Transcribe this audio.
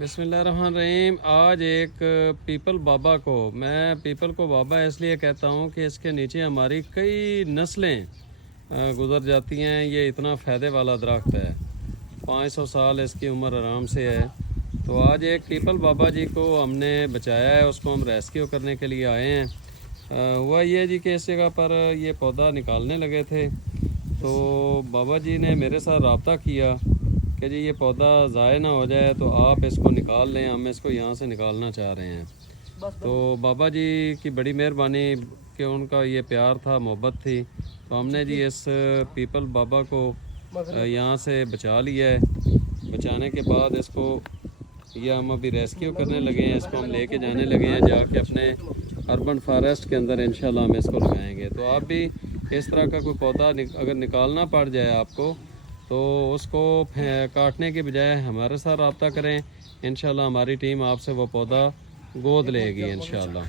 بسم اللہ الرحمن الرحیم۔ آج ایک پیپل بابا کو، میں پیپل کو بابا اس لیے کہتا ہوں کہ اس کے نیچے ہماری کئی نسلیں گزر جاتی ہیں۔ یہ اتنا فائدے والا درخت ہے، 500 سال اس کی عمر آرام سے ہے۔ تو آج ایک پیپل بابا جی کو ہم نے بچایا ہے، اس کو ہم ریسکیو کرنے کے لیے آئے ہیں۔ ہوا یہ جی کہ اس جگہ پر یہ پودا نکالنے لگے تھے، تو بابا جی نے میرے ساتھ رابطہ کیا کہ جی یہ پودا ضائع نہ ہو جائے تو آپ اس کو نکال لیں، ہم اس کو یہاں سے نکالنا چاہ رہے ہیں۔ تو بابا جی کی بڑی مہربانی کہ ان کا یہ پیار تھا، محبت تھی، تو ہم نے جی اس پیپل بابا کو یہاں سے بچا لیا ہے۔ بچانے کے بعد اس کو یہ ہم ابھی ریسکیو کرنے لگے ہیں، اس کو ہم لے کے جانے لگے ہیں، جا کے اپنے اربن فارسٹ کے اندر انشاءاللہ ہم اس کو لگائیں گے۔ تو آپ بھی اس طرح کا کوئی پودا اگر نکالنا پڑ جائے آپ کو، تو اس کو کاٹنے کے بجائے ہمارے ساتھ رابطہ کریں، انشاءاللہ ہماری ٹیم آپ سے وہ پودا گود لے گی انشاءاللہ۔